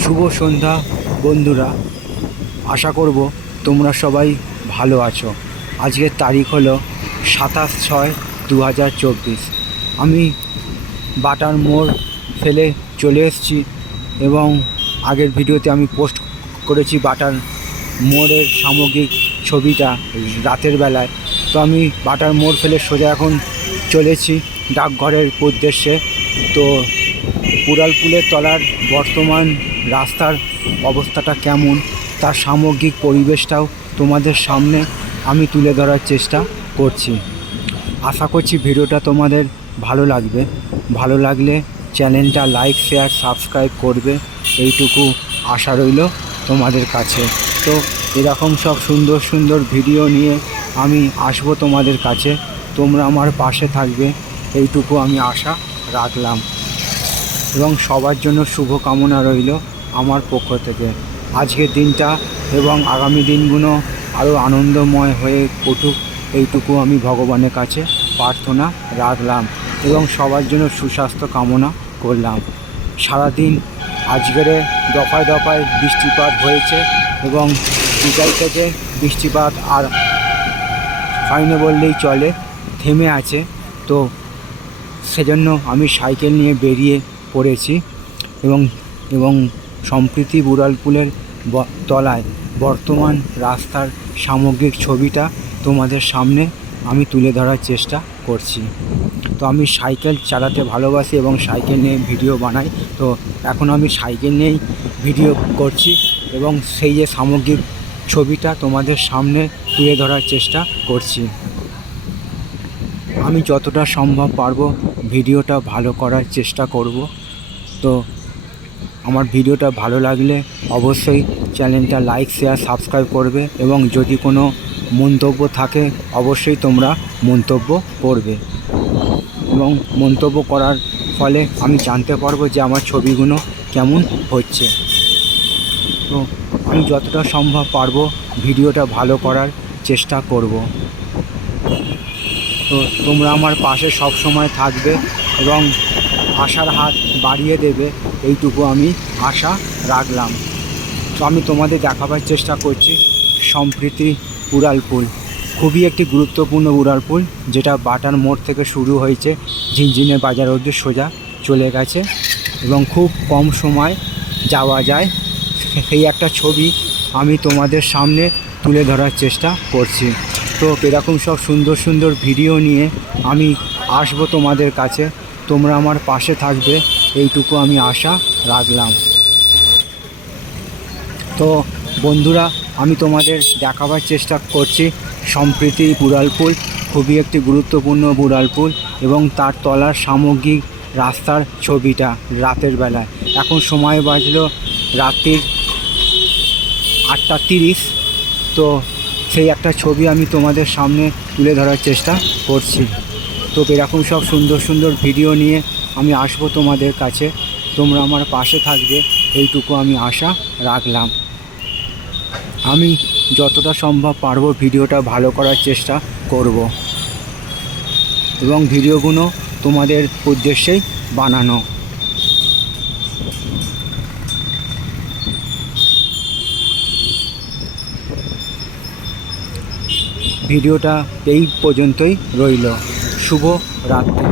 শুভ সন্ধ্যা, বন্ধুরা। আশা করব তোমরা সবাই ভালো আছো। আজকের তারিখ হলো সাতাশ ছয় দু হাজার চব্বিশ। আমি বাটার মোড় ফেলে চলে এসেছি এবং আগের ভিডিওতে আমি পোস্ট করেছি বাটার মোড়ের সামগ্রিক ছবিটা রাতের বেলায়। তো আমি বাটার মোড় ফেলে সোজা এখন চলেছি ডাকঘরের উদ্দেশ্যে। তো পুরালপুলের তলার বর্তমান রাস্তার অবস্থাটা কেমন, তার সামগ্রিক পরিবেশটাও তোমাদের সামনে আমি তুলে ধরার চেষ্টা করছি। আশা করছি ভিডিওটা তোমাদের ভালো লাগবে। ভালো লাগলে চ্যানেলটা লাইক, শেয়ার, সাবস্ক্রাইব করবে। এইটুকু আশা রইল তোমাদের কাছে। তো এরকম সব সুন্দর সুন্দর ভিডিও নিয়ে আমি আসব তোমাদের কাছে। তোমরা আমার পাশে থাকবে। এইটুকু আমি আশা রাখলাম। এবং সবার জন্য শুভ কামনা রইল। আমার পক্ষ থেকে। আজকের দিনটা এবং আগামী দিনগুলো আরও আনন্দময় হয়ে উঠুক, এইটুকু আমি ভগবানের কাছে প্রার্থনা রাখলাম এবং সবার জন্য সুস্বাস্থ্য কামনা করলাম। সারাদিন আজকের দফায় দফায় বৃষ্টিপাত হয়েছে এবং বিকাল থেকে বৃষ্টিপাত আর হয়নি বললেই চলে, থেমে আছে। তো সেজন্য আমি সাইকেল নিয়ে বেরিয়ে পড়েছি এবং এবং সম্প্রীতি বুড়ালপুলের তলায় বর্তমান রাস্তার সামগ্রিক ছবিটা তোমাদের সামনে আমি তুলে ধরার চেষ্টা করছি। তো আমি সাইকেল চালাতে ভালোবাসি এবং সাইকেল নিয়ে ভিডিও বানাই। তো এখন আমি সাইকেল নিয়েই ভিডিও করছি এবং সেই যে সামগ্রিক ছবিটা তোমাদের সামনে তুলে ধরার চেষ্টা করছি। আমি যতটা সম্ভব পারব ভিডিওটা ভালো করার চেষ্টা করব। তো আমার ভিডিওটা ভালো লাগলে অবশ্যই চ্যানেলটা লাইক, শেয়ার, সাবস্ক্রাইব করবে এবং যদি কোনো মন্তব্য থাকে অবশ্যই তোমরা মন্তব্য করবে। এবং মন্তব্য করার ফলে আমি জানতে পারব যে আমার ছবিগুলো কেমন হচ্ছে। তো আমি যতটা সম্ভব পারব ভিডিওটা ভালো করার চেষ্টা করব। তো তোমরা আমার পাশে সব সময় থাকবে এবং আশার হাত বাড়িয়ে দেবে, এইটুকু আমি আশা রাখলাম। তো আমি তোমাদের দেখাবার চেষ্টা করছি সম্প্রীতি উড়ালপুল খুবই একটি গুরুত্বপূর্ণ উড়ালপুল যেটা বাটার মোড় থেকে শুরু হয়েছে, ঝিনঝিনের বাজার অবধি সোজা চলে গেছে এবং খুব কম সময় যাওয়া যায়। সেই একটা ছবি আমি তোমাদের সামনে তুলে ধরার চেষ্টা করছি। তো এরকম সব সুন্দর সুন্দর ভিডিও নিয়ে আমি আসব তোমাদের কাছে। তোমরা আমার পাশে থাকবে। এইটুকু আমি আশা রাখলাম। তো বন্ধুরা, আমি তোমাদের দেখাবার চেষ্টা করছি সম্প্রীতি বুড়ালপুল খুবই একটি গুরুত্বপূর্ণ বুড়ালপুল এবং তার তলার সামগ্রিক রাস্তার ছবিটা রাতের বেলায়। এখন সময় বাজলো রাত্রির আটটা তিরিশ। তো সেই একটা ছবি আমি তোমাদের সামনে তুলে ধরার চেষ্টা করছি। তো এরকম সব সুন্দর সুন্দর ভিডিও নিয়ে আমি আসব তোমাদের কাছে। তোমরা আমার পাশে থাকবে, এইটুকু আমি আশা রাখলাম। আমি যতটা সম্ভব পারব ভিডিওটা ভালো করার চেষ্টা করব। এবং ভিডিওগুলো তোমাদের উদ্দেশ্যেই বানানো। ভিডিওটা এই পর্যন্তই রইল। শুভ রাত্রি।